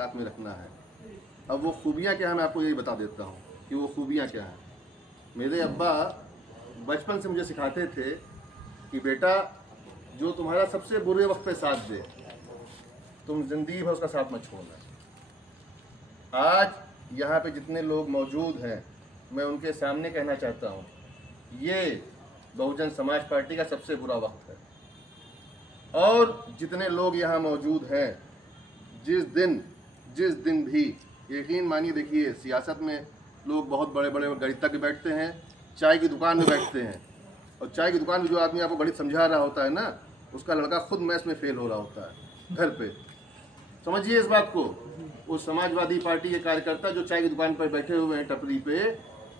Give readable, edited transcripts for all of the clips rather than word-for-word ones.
साथ में रखना है। अब वो खूबियाँ क्या हैं मैं आपको यही बता देता हूँ कि वो खूबियाँ क्या हैं। मेरे अब्बा बचपन से मुझे सिखाते थे कि बेटा, जो तुम्हारा सबसे बुरे वक्त पे साथ दे, तुम जिंदगी भर उसका साथ मत छोड़ना। आज यहाँ पे जितने लोग मौजूद हैं, मैं उनके सामने कहना चाहता हूँ, ये बहुजन समाज पार्टी का सबसे बुरा वक्त है। और जितने लोग यहाँ मौजूद हैं, जिस दिन भी, यकीन मानिए, देखिए सियासत में लोग बहुत बड़े बड़े गणितज्ञ बैठते हैं, चाय की दुकान में बैठते हैं, और चाय की दुकान में जो आदमी आपको गणित समझा रहा होता है ना, उसका लड़का खुद मैथ्स में फेल हो रहा होता है घर पे। समझिए इस बात को। उस समाजवादी पार्टी के कार्यकर्ता जो चाय की दुकान पर बैठे हुए हैं टपरी पे,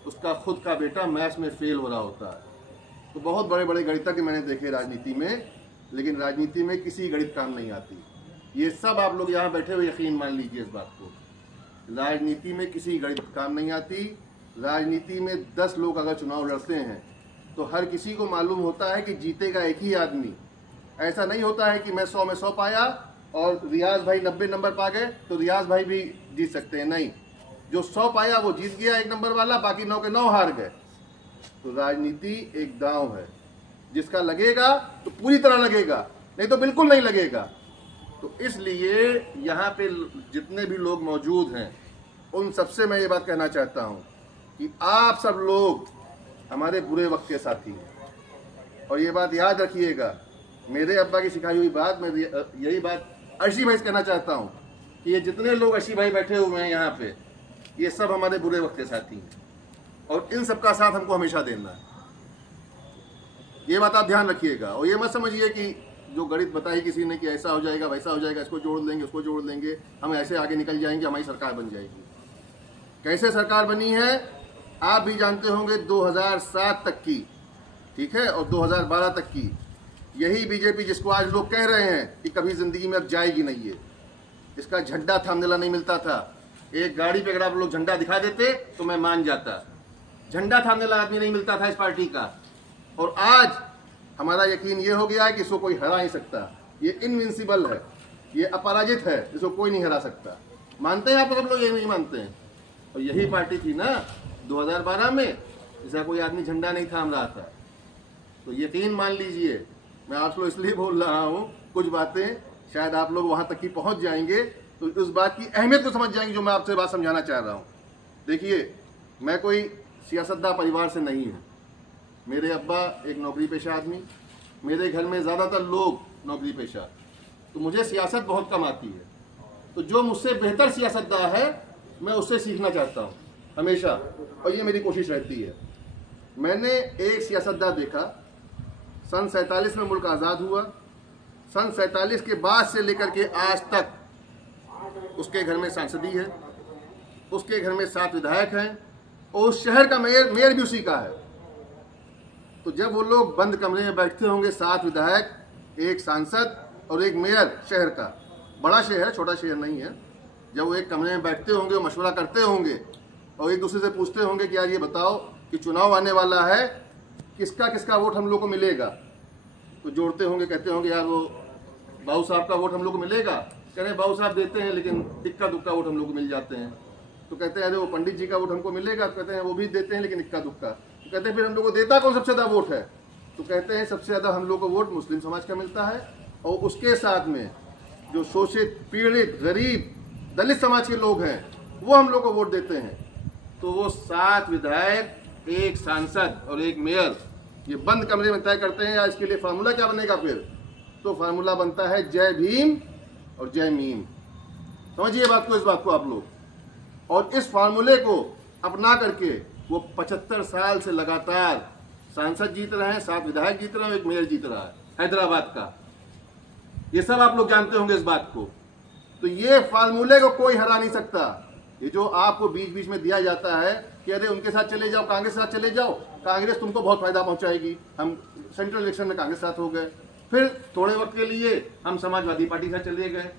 उसका खुद का बेटा मैथ्स में फेल हो रहा होता है। तो बहुत बड़े बड़े गणितज्ञ मैंने देखे राजनीति में, लेकिन राजनीति में किसी गणित काम नहीं आती। ये सब आप लोग यहाँ बैठे हुए यकीन मान लीजिए इस बात को। राजनीति में किसी गणित काम नहीं आती। राजनीति में 10 लोग अगर चुनाव लड़ते हैं तो हर किसी को मालूम होता है कि जीतेगा एक ही आदमी। ऐसा नहीं होता है कि मैं 100 में 100 पाया और रियाज भाई 90 नंबर पा गए तो रियाज भाई भी जीत सकते हैं। नहीं, जो 100 पाया वो जीत गया, 1 नंबर वाला, बाकी 9 के 9 हार गए। तो राजनीति एक दांव है, जिसका लगेगा तो पूरी तरह लगेगा, नहीं तो बिल्कुल नहीं लगेगा। तो इसलिए यहाँ पे जितने भी लोग मौजूद हैं, उन सबसे मैं ये बात कहना चाहता हूँ कि आप सब लोग हमारे बुरे वक्त के साथी हैं। और ये बात याद रखिएगा, मेरे अब्बा की सिखाई हुई बात, मैं यही बात अर्शी भाई से कहना चाहता हूँ कि ये जितने लोग अर्शी भाई बैठे हुए हैं यहाँ पे, ये सब हमारे बुरे वक्त के साथी हैं, और इन सबका साथ हमको हमेशा देना है। ये बात आप ध्यान रखिएगा। और ये मत समझिए कि जो गणित बताई किसी ने कि ऐसा हो जाएगा वैसा हो जाएगा, इसको जोड़ देंगे उसको जोड़ देंगे, हम ऐसे आगे निकल जाएंगे, हमारी सरकार बन जाएगी। कैसे सरकार बनी है आप भी जानते होंगे, 2007 तक की, ठीक है, और 2012 तक की। यही बीजेपी जिसको आज लोग कह रहे हैं कि कभी जिंदगी में अब जाएगी नहीं है, इसका झंडा थामने वाला नहीं मिलता था। एक गाड़ी पे अगर आप लोग झंडा दिखा देते तो मैं मान जाता। झंडा थामने वाला आदमी नहीं मिलता था इस पार्टी का। और आज हमारा यकीन ये हो गया है कि इसको कोई हरा नहीं सकता। ये इनविंसिबल है, ये अपराजित है, इसको कोई नहीं हरा सकता। मानते हैं आप लोग? ये नहीं मानते हैं। और यही पार्टी थी ना 2012 में, जिसका कोई आदमी झंडा नहीं थाम रहा था। तो यकीन मान लीजिए, मैं आप लोग इसलिए बोल रहा हूँ, कुछ बातें शायद आप लोग वहां तक ही पहुंच जाएंगे तो उस बात की अहमियत को समझ जाएंगे जो मैं आपसे बात समझाना चाह रहा हूँ। देखिए, मैं कोई सियासतदान परिवार से नहीं हूँ। मेरे अब्बा एक नौकरी पेशा आदमी, मेरे घर में ज़्यादातर लोग नौकरी पेशा, तो मुझे सियासत बहुत कम आती है। तो जो मुझसे बेहतर सियासतदान है मैं उससे सीखना चाहता हूँ हमेशा, और ये मेरी कोशिश रहती है। मैंने एक सियासतदान देखा, सन 47 में मुल्क आज़ाद हुआ, सन 47 के बाद से लेकर के आज तक उसके घर में सांसदी है, उसके घर में 7 विधायक हैं, और उस शहर का मेयर भी उसी का है। तो जब वो लोग बंद कमरे में बैठते होंगे, 7 विधायक, 1 सांसद और 1 मेयर शहर का, बड़ा शहर है, छोटा शहर नहीं है। जब वो एक कमरे में बैठते होंगे, मशवरा करते होंगे और एक दूसरे से पूछते होंगे कि यार ये बताओ कि चुनाव आने वाला है, किसका किसका वोट हम लोग को मिलेगा। तो जोड़ते होंगे, कहते होंगे यार वो बाबू साहब का वोट हम लोग को मिलेगा। कह रहे बाबू साहब देते हैं लेकिन इक्का दुक्का वोट हम लोग को मिल जाते हैं। तो कहते हैं अरे वो पंडित जी का वोट हमको मिलेगा। कहते हैं वो भी देते हैं लेकिन इक्का दुक्का। तो कहते हैं फिर हम लोग को देता कौन सबसे ज़्यादा वोट है? तो कहते हैं सबसे ज़्यादा हम लोग को वोट मुस्लिम समाज का मिलता है, और उसके साथ में जो शोषित, पीड़ित, गरीब, दलित समाज के लोग हैं वो हम लोग को वोट देते हैं। तो वो 7 विधायक, 1 सांसद और 1 मेयर ये बंद कमरे में तय करते हैं। या इसके लिए फार्मूला क्या बनेगा फिर? तो फार्मूला बनता है जय भीम और जय मीम। समझिए बात को, इस बात को आप लोग। और इस फार्मूले को अपना करके वो 75 साल से लगातार सांसद जीत रहे हैं, 7 विधायक जीत रहे हैं, 1 मेयर जीत रहा है हैदराबाद का। ये सब आप लोग जानते होंगे इस बात को। तो ये फार्मूले को कोई हरा नहीं सकता। ये जो आपको बीच बीच में दिया जाता है कि अरे उनके साथ चले जाओ, कांग्रेस के साथ चले जाओ, कांग्रेस तुमको बहुत फायदा पहुंचाएगी। हम सेंट्रल इलेक्शन में कांग्रेस साथ हो गए, फिर थोड़े वक्त के लिए हम समाजवादी पार्टी के साथ चले गए।